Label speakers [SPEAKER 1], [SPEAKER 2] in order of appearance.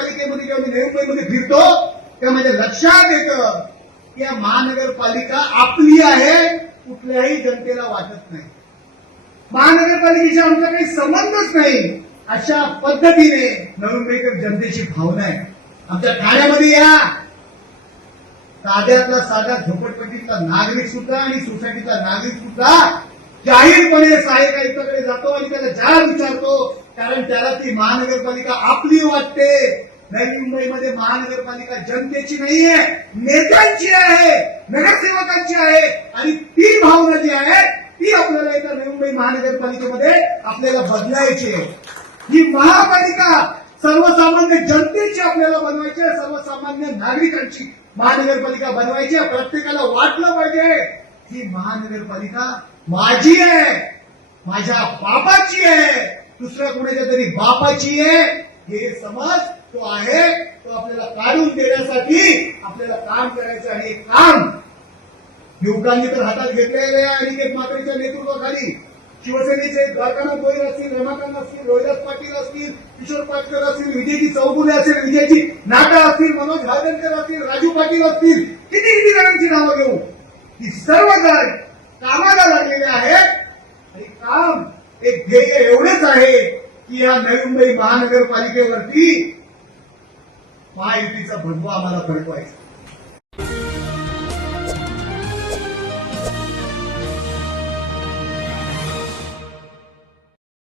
[SPEAKER 1] महानगरपालिकेमध्ये जेव्हा मी नवी मुंबईमध्ये फिरतो तेव्हा माझ्या लक्षात येतं की या महानगरपालिका आपली आहे कुठल्याही जनतेला वाटत नाही. महानगरपालिकेशी आमचा काही संबंधच नाही. अशा पद्धतीने नवी मुंबईकर जनतेची भावना आहे. आमच्या ठाण्यामध्ये या. साध्यातला साधा झोपडपट्टीतला नागरिक सुद्धा आणि सोसायटीचा नागरिक सुद्धा जाहीरपणे सहाय्यक आयुक्ताकडे जातो आणि त्याला जाहीर विचारतो कारण त्याला ती महानगरपालिका आपली वाटते. नवी मुंबईमध्ये महानगरपालिका जनतेची नाहीये नेत्यांची आहे नगरसेवकांची आहे आणि ती भावना जी आहे ती आपल्याला इथं नवी मुंबई महानगरपालिकेमध्ये आपल्याला बदलायची आहे. ही महापालिका सर्वसामान्य जनतेची आपल्याला बनवायची आहे सर्वसामान्य नागरिकांची महानगरपालिका बनवायची आहे प्रत्येकाला वाटलं पाहिजे. ही महानगरपालिका माझी आहे माझ्या बापाची आहे दुसऱ्या कुणाच्या तरी बापाची आहे हे समज तो आहे तो आपल्याला काढून देण्यासाठी आपल्याला काम करायचं आहे. हे काम युवकांनी तर हातात घेतलेले आहे अनिकेत मात्रेच्या नेतृत्वाखाली. शिवसेनेचे द्वारकानाथ गोयल असतील रमाकांत असतील रोहिदास पाटील असतील किशोर पाटकर असतील विजयजी चौगुले असेल विजयजी नाटा असतील मनोज भागणकर असतील राजू पाटील असतील किती किती जणांची नावं घेऊ? ही सर्व जण कामाला लागलेले आहेत. आणि काम एक ध्येय एवढेच आहे की या नवी मुंबई महानगरपालिकेवरती महायुतीचा भगवा आम्हाला फडकवायचा